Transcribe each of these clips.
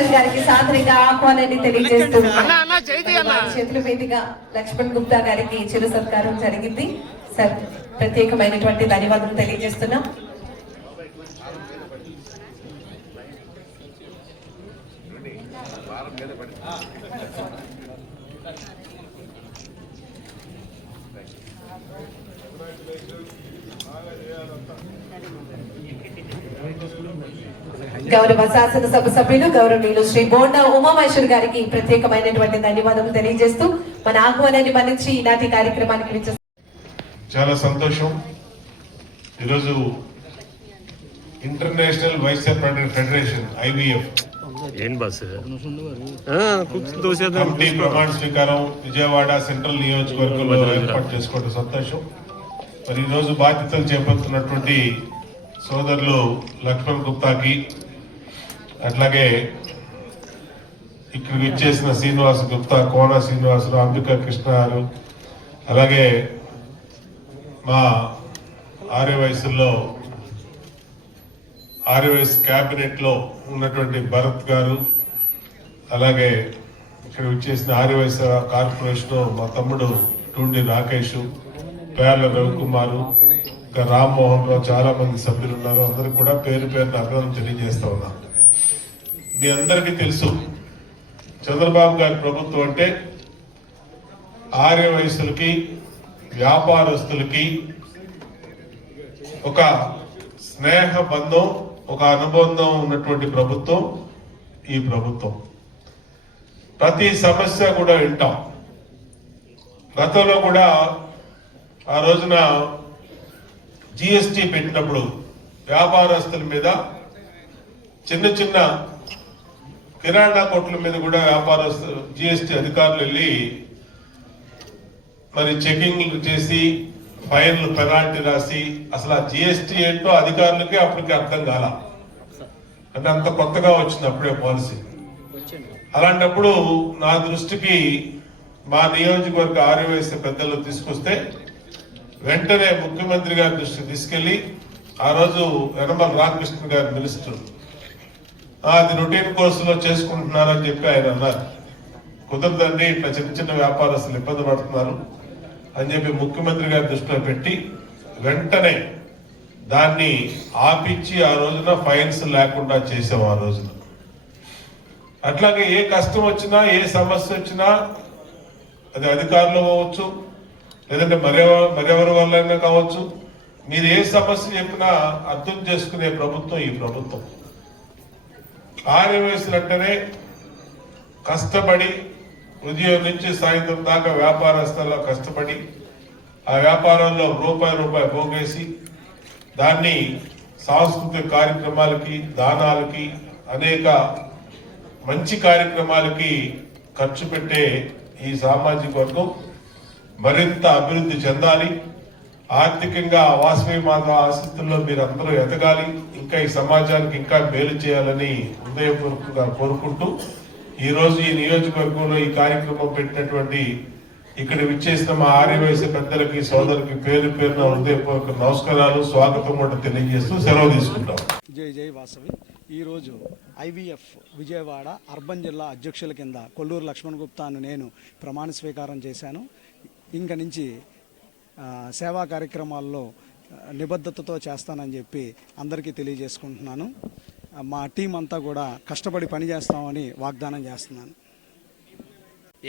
Master గారికి సాదరంగా ఆహ్వానాన్ని తెలియజేస్తున్నాం. చేతుల మీదుగా లక్ష్మణ్ గుప్తా గారికి చిరు సత్కారం జరిగింది. సార్ ప్రత్యేకమైనటువంటి ధన్యవాదాలు తెలియజేస్తున్నాం. గౌరవ శాసనసభ సభ్యులు గౌరవనీయులు శ్రీ బోండా ఉమామహేశ్వర్ గారికి ప్రత్యేకమైనటువంటి ధన్యవాదాలు తెలియజేస్తూ మన ఆహ్వానాన్ని మన్నించి ఈనాటి కార్యక్రమానికి చాలా సంతోషం. ఈరోజు international vice chairman federation IVF committee ప్రమాణ స్వీకారం విజయవాడ సెంట్రల్ నియోజకవర్గంలో ఏర్పాటు చేసుకోవడం సంతోషం. మరి ఈరోజు బాధ్యతలు చేపడుతున్నటువంటి సోదరులు లక్ష్మణ్ గుప్తాకి, అట్లాగే ఇక్కడికి ఇచ్చేసిన శ్రీనివాస్ గుప్తా, కోన శ్రీనివాసరావు, అంబికా కృష్ణ గారు, అలాగే మా ఆర్యవయసులో ఆర్యవయసు క్యాబినెట్ లో ఉన్నటువంటి భరత్ గారు, అలాగే ఇక్కడ ఇచ్చేసిన ఆర్యవయసు కార్పొరేషన్ మా తమ్ముడు టూండి రాకేష్, పేర్ల రవికుమారు, ఇంకా రామ్మోహన్ రావు, చాలా మంది సభ్యులు ఉన్నారు. అందరికి కూడా పేరు పేరున అభినందన తెలియజేస్తా ఉన్నాం. మీ అందరికీ తెలుసు, చంద్రబాబు గారి ప్రభుత్వం అంటే ఆర్య వయసులకి, వ్యాపారస్తులకి ఒక స్నేహ బంధం, ఒక అనుబంధం ఉన్నటువంటి ప్రభుత్వం ఈ ప్రభుత్వం. ప్రతి సమస్య కూడా వింటాం. గతంలో కూడా ఆ రోజున GST పెట్టినప్పుడు వ్యాపారస్తుల మీద, చిన్న చిన్న కిరాణా కొట్ల మీద కూడా వ్యాపారస్తులు GST అధికారులు వెళ్ళి మరి చెకింగ్ చేసి ఫైన్లు, పెనాల్టీ రాసి, అసలు ఆ GST ఏంటో అధికారులకి అప్పటికి అర్థం కాల. అంటే అంత కొత్తగా వచ్చింది అప్పుడే పాలసీ. అలాంటప్పుడు నా దృష్టికి మా నియోజకవర్గ ఆర్యవైశ్య పెద్దలు తీసుకొస్తే వెంటనే ముఖ్యమంత్రి గారి దృష్టికి తీసుకెళ్లి, ఆ రోజు యనమల రామకృష్ణ గారి మినిస్టర్, అది రొటీన్ కోర్సులో చేసుకుంటున్నారని చెప్పి ఆయన అన్నారు. కుదరదండి, ఇట్లా చిన్న చిన్న వ్యాపారస్తులు ఇబ్బంది పడుతున్నారు అని చెప్పి ముఖ్యమంత్రి గారి దృష్టిలో పెట్టి వెంటనే దాన్ని ఆపిచ్చి ఆ రోజున ఫైన్స్ లేకుండా చేసాం. ఆ రోజున అట్లాగే ఏ కష్టం వచ్చినా, ఏ సమస్య వచ్చినా, అది అధికారులు కావచ్చు, లేదంటే మరెవరి వల్లైనా కావచ్చు, మీరు ఏ సమస్య చెప్పినా అర్థం చేసుకునే ప్రభుత్వం ఈ ప్రభుత్వం. ఆర్యవయసులు అంటేనే కష్టపడి ఉదయం నుంచి సాయంత్రం దాకా వ్యాపారస్తుల్లో కష్టపడి ఆ వ్యాపారంలో రూపాయి పోగేసి దాన్ని సాంస్కృతిక కార్యక్రమాలకి, దానాలకి, అనేక మంచి కార్యక్రమాలకి ఖర్చు పెట్టే ఈ సామాజిక వర్గం మరింత అభివృద్ధి చెందాలి. ఆర్థికంగా వాసవి మాధవ ఆశీస్సుల్లో మీరందరూ ఎదగాలి, ఇంకా ఈ సమాజానికి ఇంకా మేలు చేయాలని హృదయపూర్వకంగా కోరుకుంటూ ఈ రోజు ఈ నియోజకవర్గంలో ఈ కార్యక్రమం పెట్టినటువంటి ఇక్కడ విచ్చేసిన మా ఆర్యవైశ్య పెద్దలకి, సోదరులకి పేరు పేరున హృదయపూర్వక నమస్కారాలు, స్వాగతం కూడా తెలియజేస్తూ సెలవు తీసుకుంటాం. జై వాసవి. ఈరోజు IVF విజయవాడ అర్బన్ జిల్లా అధ్యక్షుల కింద కొల్లూరు లక్ష్మణ్ గుప్తాను నేను ప్రమాణ స్వీకారం చేశాను. ఇంక నుంచి సేవా కార్యక్రమాల్లో నిబద్ధతతో చేస్తానని చెప్పి అందరికీ తెలియజేసుకుంటున్నాను. మా టీం అంతా కూడా కష్టపడి పనిచేస్తామని వాగ్దానం చేస్తున్నాను.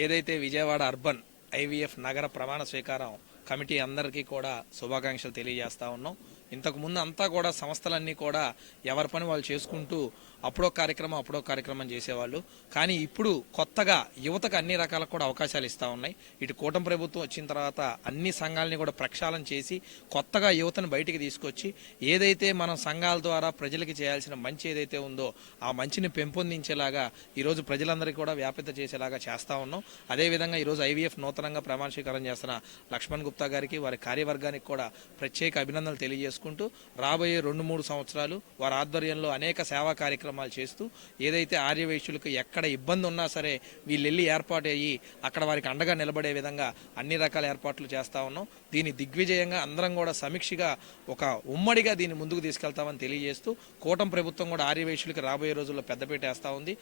ఏదైతే విజయవాడ అర్బన్ IVF నగర ప్రమాణ స్వీకారం కమిటీ అందరికీ కూడా శుభాకాంక్షలు తెలియజేస్తా ఉన్నాం. ఇంతకుముందు అంతా కూడా సంస్థలన్నీ కూడా ఎవరి పని వాళ్ళు చేసుకుంటూ అప్పుడో కార్యక్రమం చేసేవాళ్ళు. కానీ ఇప్పుడు కొత్తగా యువతకు అన్ని రకాల కూడా అవకాశాలు ఇస్తూ ఉన్నాయి. ఇటు కూటమి ప్రభుత్వం వచ్చిన తర్వాత అన్ని సంఘాలని కూడా ప్రక్షాళన చేసి కొత్తగా యువతను బయటికి తీసుకొచ్చి ఏదైతే మనం సంఘాల ద్వారా ప్రజలకి చేయాల్సిన మంచి ఏదైతే ఉందో ఆ మంచిని పెంపొందించేలాగా ఈరోజు ప్రజలందరికీ కూడా వ్యాపిత చేసేలాగా చేస్తూ ఉన్నాం. అదేవిధంగా ఈరోజు IVF నూతనంగా ప్రమాణ స్వీకారం చేస్తున్న లక్ష్మణ్ గుప్తా గారికి, వారి కార్యవర్గానికి కూడా ప్రత్యేక అభినందనలు తెలియజేసుకుంటూ రాబోయే 2-3 సంవత్సరాలు వారి ఆధ్వర్యంలో అనేక సేవా కార్యక్రమాలు కార్యక్రమాలు చేస్తూ ఏదైతే ఆర్యవైశ్యులకు ఎక్కడ ఇబ్బంది ఉన్నా సరే వీళ్ళు వెళ్ళి ఏర్పాటు అయ్యి అక్కడ వారికి అండగా నిలబడే విధంగా అన్ని రకాల ఏర్పాట్లు చేస్తా ఉన్నాం. దీన్ని దిగ్విజయంగా అందరం కూడా సమీక్షగా ఒక ఉమ్మడిగా దీన్ని ముందుకు తీసుకెళ్తామని తెలియజేస్తూ కూటమి ప్రభుత్వం కూడా ఆర్యవైశ్యులకు రాబోయే రోజుల్లో పెద్దపీట వేస్తా ఉంది.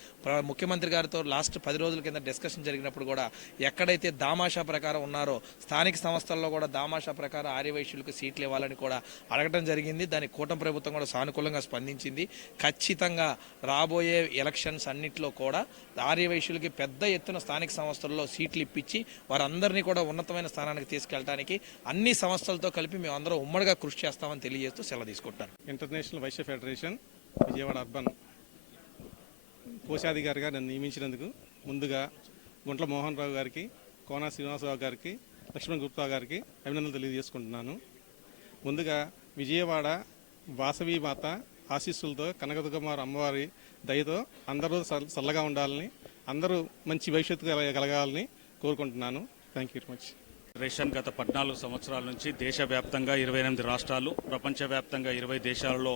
ముఖ్యమంత్రి గారితో లాస్ట్ 10 రోజుల కింద డిస్కషన్ జరిగినప్పుడు కూడా ఎక్కడైతే దామాషా ప్రకారం ఉన్నారో స్థానిక సంస్థల్లో కూడా దామాషా ప్రకారం ఆర్యవైశ్యులకు సీట్లు ఇవ్వాలని కూడా అడగడం జరిగింది. దానికి కూటమి ప్రభుత్వం కూడా సానుకూలంగా స్పందించింది. ఖచ్చితంగా రాబోయే ఎలక్షన్స్ అన్నింటిలో కూడా ఆర్యవైశ్యులకి పెద్ద ఎత్తున స్థానిక సంస్థల్లో సీట్లు ఇప్పించి వారందరినీ కూడా ఉన్నతమైన స్థానానికి తీసుకెళ్ళడానికి అన్ని సంస్థలతో కలిపి మేము అందరం ఉమ్మడిగా కృషి చేస్తామని తెలియజేస్తూ సెలవు తీసుకుంటాను. International Vaishya federation Vijayawada urban కోశాధికారిగా నన్ను నియమించినందుకు ముందుగా గుంట్ల మోహన్ రావు గారికి, కోన శ్రీనివాసరావు గారికి, లక్ష్మణ్ గుప్తా గారికి అభినందనలు తెలియజేసుకుంటున్నాను. ముందుగా విజయవాడ వాసవి మాత ఆశీస్సులతో కనకదుర్గమ్మ అమ్మవారి దయతో అందరూ చల్లగా ఉండాలని, అందరూ మంచి భవిష్యత్తు కలగాలని కోరుకుంటున్నాను. Thank you very much. Federation గత 14 సంవత్సరాల నుంచి దేశవ్యాప్తంగా 28 రాష్ట్రాలు, ప్రపంచవ్యాప్తంగా 20 దేశాలలో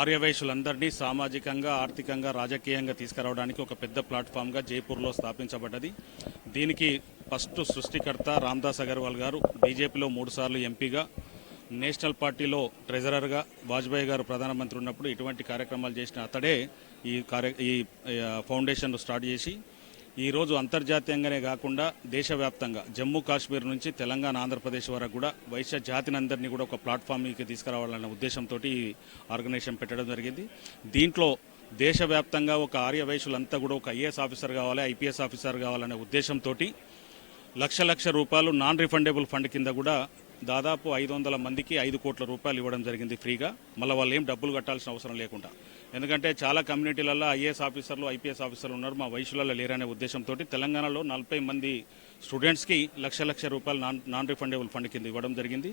ఆర్యవైశ్యులందరినీ సామాజికంగా, ఆర్థికంగా, రాజకీయంగా తీసుకురావడానికి ఒక పెద్ద ప్లాట్ఫామ్గా జైపూర్లో స్థాపించబడ్డది. దీనికి ఫస్ట్ సృష్టికర్త రామ్దాస్ అగర్వాల్ గారు బీజేపీలో 3 సార్లు ఎంపీగా, నేషనల్ పార్టీలో ట్రెజరర్గా, వాజ్పేయి గారు ప్రధానమంత్రి ఉన్నప్పుడు ఇటువంటి కార్యక్రమాలు చేసిన అతడే ఈ ఫౌండేషన్ స్టార్ట్ చేసి ఈరోజు అంతర్జాతీయంగానే కాకుండా దేశవ్యాప్తంగా జమ్మూ కాశ్మీర్ నుంచి తెలంగాణ, ఆంధ్రప్రదేశ్ వరకు కూడా వైశ్య జాతిని అందరినీ కూడా ఒక ప్లాట్ఫామ్కి తీసుకురావాలన్న ఉద్దేశంతో ఈ ఆర్గనైజేషన్ పెట్టడం జరిగింది. దీంట్లో దేశవ్యాప్తంగా ఒక ఆర్యవైశ్యులంతా కూడా ఒక ఐఏఎస్ ఆఫీసర్ కావాలి, ఐపీఎస్ ఆఫీసర్ కావాలనే ఉద్దేశంతో లక్ష రూపాయలు నాన్ రిఫండబుల్ ఫండ్ కింద కూడా దాదాపు 500 మందికి 5 కోట్ల రూపాయలు ఇవ్వడం జరిగింది ఫ్రీగా. మళ్ళీ వాళ్ళు ఏం డబ్బులు కట్టాల్సిన అవసరం లేకుండా. ఎందుకంటే చాలా కమ్యూనిటీలలో ఐఏఎస్ ఆఫీసర్లు, ఐపీఎస్ ఆఫీసర్లు ఉన్నారు, మా వైశ్యులలో లేరనే ఉద్దేశంతో తెలంగాణలో 40 మంది స్టూడెంట్స్కి లక్ష రూపాయలు నాన్ రిఫండబుల్ ఫండ్ కింద ఇవ్వడం జరిగింది.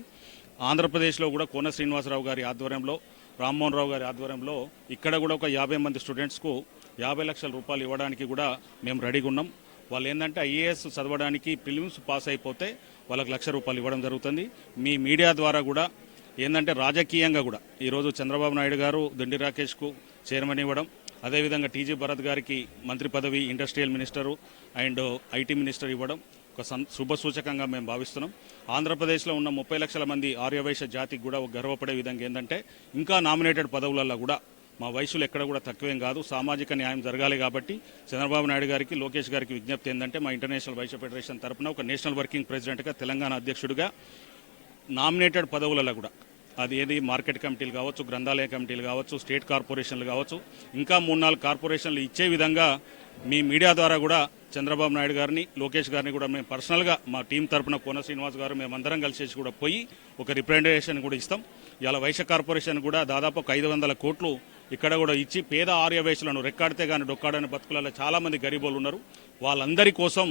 ఆంధ్రప్రదేశ్లో కూడా కోన శ్రీనివాసరావు గారి ఆధ్వర్యంలో, రామ్మోహన్ రావు గారి ఆధ్వర్యంలో ఇక్కడ కూడా ఒక 50 మంది స్టూడెంట్స్కు 50 లక్షల రూపాయలు ఇవ్వడానికి కూడా మేము రెడీగా ఉన్నాం. వాళ్ళు ఏంటంటే ఐఏఎస్ చదవడానికి ప్రిలిమ్స్ పాస్ అయిపోతే వాళ్ళకి 1,00,000 రూపాయలు ఇవ్వడం జరుగుతుంది. మీ మీడియా ద్వారా కూడా ఏంటంటే రాజకీయంగా కూడా ఈరోజు చంద్రబాబు నాయుడు గారు దొండి రాకేష్కు చైర్మన్ ఇవ్వడం, అదేవిధంగా టీజీ భరత్ గారికి మంత్రి పదవి, industrial minister and IT minister ఇవ్వడం ఒక శుభసూచకంగా మేము భావిస్తున్నాం. ఆంధ్రప్రదేశ్లో ఉన్న 30 లక్షల మంది ఆర్యవైశ్య జాతికి కూడా ఒక గర్వపడే విధంగా ఏంటంటే ఇంకా నామినేటెడ్ పదవులలో కూడా మా వైశ్యులు ఎక్కడ కూడా తక్కువేం కాదు. సామాజిక న్యాయం జరగాలి కాబట్టి చంద్రబాబు నాయుడు గారికి, లోకేష్ గారికి విజ్ఞప్తి ఏంటంటే మా ఇంటర్నేషనల్ వైశ్య ఫెడరేషన్ తరఫున ఒక నేషనల్ వర్కింగ్ ప్రెసిడెంట్గా, తెలంగాణ అధ్యక్షుడిగా నామినేటెడ్ పదవులలో కూడా అది ఏది మార్కెట్ కమిటీలు కావచ్చు, గ్రంథాలయ కమిటీలు కావచ్చు, స్టేట్ కార్పొరేషన్లు కావచ్చు, ఇంకా 3-4 కార్పొరేషన్లు ఇచ్చే విధంగా మీ మీడియా ద్వారా కూడా చంద్రబాబు నాయుడు గారిని, లోకేష్ గారిని కూడా మేము పర్సనల్గా మా టీం తరఫున కోన శ్రీనివాస్ గారు మేమందరం కలిసేసి కూడా పోయి ఒక రిప్రజెంటేషన్ కూడా ఇస్తాం. ఇలా వైశ్య కార్పొరేషన్ కూడా దాదాపు ఒక 500 కోట్లు ఇక్కడ కూడా ఇచ్చి పేద ఆర్యవైశ్యులను రెక్కాడితే కానీ డొక్కాడని బతుకులలో చాలామంది గరీబోలు ఉన్నారు. వాళ్ళందరి కోసం,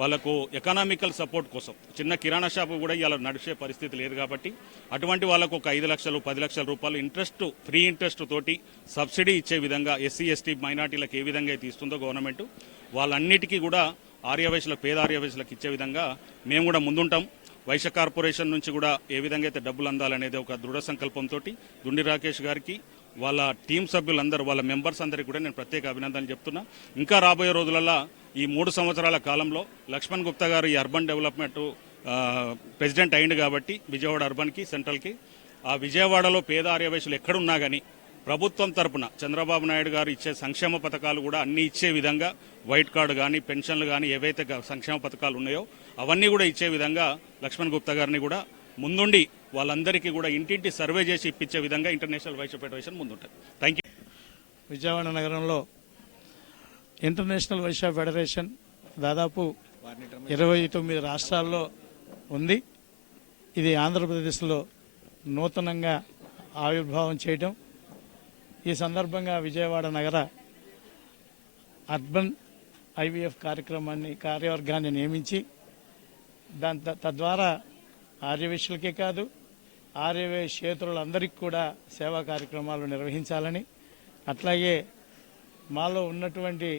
వాళ్ళకు ఎకనామికల్ సపోర్ట్ కోసం చిన్న కిరాణా షాపు కూడా ఇలా నడిచే పరిస్థితి లేదు కాబట్టి అటువంటి వాళ్ళకు ఒక 5 లక్షలు, 10 లక్షల రూపాయలు ఇంట్రెస్ట్, ఫ్రీ ఇంట్రెస్ట్ తోటి సబ్సిడీ ఇచ్చే విధంగా ఎస్సీ, ఎస్టీ, మైనార్టీలకు ఏ విధంగా అయితే ఇస్తుందో గవర్నమెంట్, వాళ్ళన్నిటికీ కూడా ఆర్యవైశ్యులకు, పేద ఆర్యవైశ్యులకు ఇచ్చే విధంగా మేము కూడా ముందుంటాం. వైశ్య కార్పొరేషన్ నుంచి కూడా ఏ విధంగా అయితే డబ్బులు అందాలనేది ఒక దృఢ సంకల్పంతో దుండి రాకేష్ గారికి, వాళ్ళ టీం సభ్యులందరూ, వాళ్ళ మెంబర్స్ అందరికీ కూడా నేను ప్రత్యేక అభినందనలు చెప్తున్నా. ఇంకా రాబోయే రోజులలో ఈ 3 సంవత్సరాల కాలంలో లక్ష్మణ్ గుప్తా గారు ఈ అర్బన్ డెవలప్మెంట్ ప్రెసిడెంట్ అయింది కాబట్టి విజయవాడ అర్బన్కి, సెంట్రల్కి, ఆ విజయవాడలో పేద ఆర్యవైశ్యులు ఎక్కడున్నా కానీ ప్రభుత్వం తరపున చంద్రబాబు నాయుడు గారు ఇచ్చే సంక్షేమ పథకాలు కూడా అన్ని ఇచ్చే విధంగా, వైట్ కార్డు కానీ, పెన్షన్లు కానీ, ఏవైతే సంక్షేమ పథకాలు ఉన్నాయో అవన్నీ కూడా ఇచ్చే విధంగా లక్ష్మణ్ గుప్తా గారిని కూడా ముందుండి వాళ్ళందరికీ కూడా ఇంటింటి సర్వే చేసి ఇప్పించే విధంగా ఇంటర్నేషనల్ వైశ్య ఫెడరేషన్ ముందుంటుంది. Thank you. విజయవాడ నగరంలో ఇంటర్నేషనల్ వైశ్య ఫెడరేషన్ దాదాపు 29 రాష్ట్రాల్లో ఉంది. ఇది ఆంధ్రప్రదేశ్లో నూతనంగా ఆవిర్భావం చేయటం. ఈ సందర్భంగా విజయవాడ నగర అర్బన్ ఐవీఎఫ్ కార్యవర్గాన్ని నియమించి తద్వారా ఆర్యవైశ్యులకే కాదు, ఆర్యవైశ్యేతరులందరికీ కూడా సేవా కార్యక్రమాలు నిర్వహించాలని, అట్లాగే మాలో ఉన్నటువంటి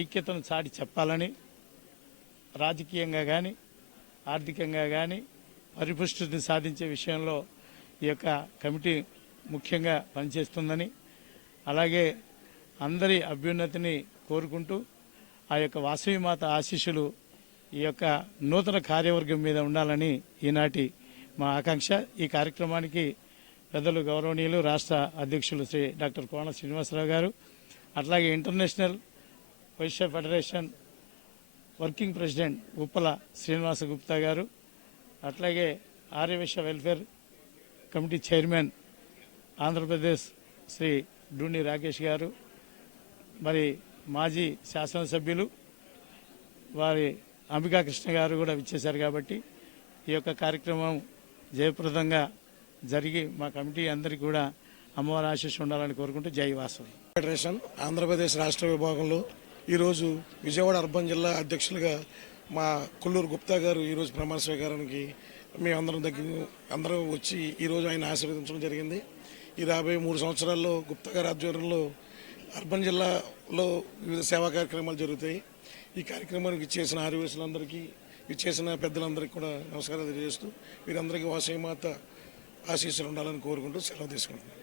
ఐక్యతను చాటి చెప్పాలని, రాజకీయంగా కానీ, ఆర్థికంగా కానీ పరిపుష్టిని సాధించే విషయంలో ఈ యొక్క కమిటీ ముఖ్యంగా పనిచేస్తుందని, అలాగే అందరి అభ్యున్నతిని కోరుకుంటూ ఆ యొక్క వాసవి మాత ఆశీస్సులు ఈ యొక్క నూతన కార్యవర్గం మీద ఉండాలని ఈనాటి మా ఆకాంక్ష. ఈ కార్యక్రమానికి పెద్దలు గౌరవనీయులు రాష్ట్ర అధ్యక్షులు శ్రీ డాక్టర్ కోన శ్రీనివాసరావు గారు, అట్లాగే international Vaishya federation working president Uppala Srinivasa Gupta garu, అట్లాగే Aryavaishya welfare committee chairman Andhra Pradesh Shri Duni Rakesh garu, మరి మాజీ శాసనసభ్యులు వారి అంబికా కృష్ణ గారు కూడా విచ్చేశారు. కాబట్టి ఈ యొక్క కార్యక్రమం జయప్రదంగా జరిగి మా కమిటీ అందరికీ కూడా అమ్మవారి ఆశీస్సు ఉండాలని కోరుకుంటూ జై వాసవి. ఫెడరేషన్ ఆంధ్రప్రదేశ్ రాష్ట్ర విభాగంలో ఈరోజు విజయవాడ అర్బన్ జిల్లా అధ్యక్షులుగా మా కొల్లూరు గుప్తా గారు ఈరోజు ప్రమాణ స్వీకారానికి అందరం వచ్చి ఈరోజు ఆయన ఆశీర్వదించడం జరిగింది. ఈ 53 సంవత్సరాల్లో గుప్తా గారి ఆధ్వర్యంలో అర్బన్ జిల్లాలో వివిధ సేవా కార్యక్రమాలు జరుగుతాయి. ఈ కార్యక్రమానికి ఇచ్చేసిన ఆర్యవైశ్యులందరికీ, ఇచ్చేసిన పెద్దలందరికీ కూడా నమస్కారాలు తెలియజేస్తూ వీరందరికీ వాసవి మాత ఆశీస్సులు ఉండాలని కోరుకుంటూ సెలవు తీసుకుంటున్నాను.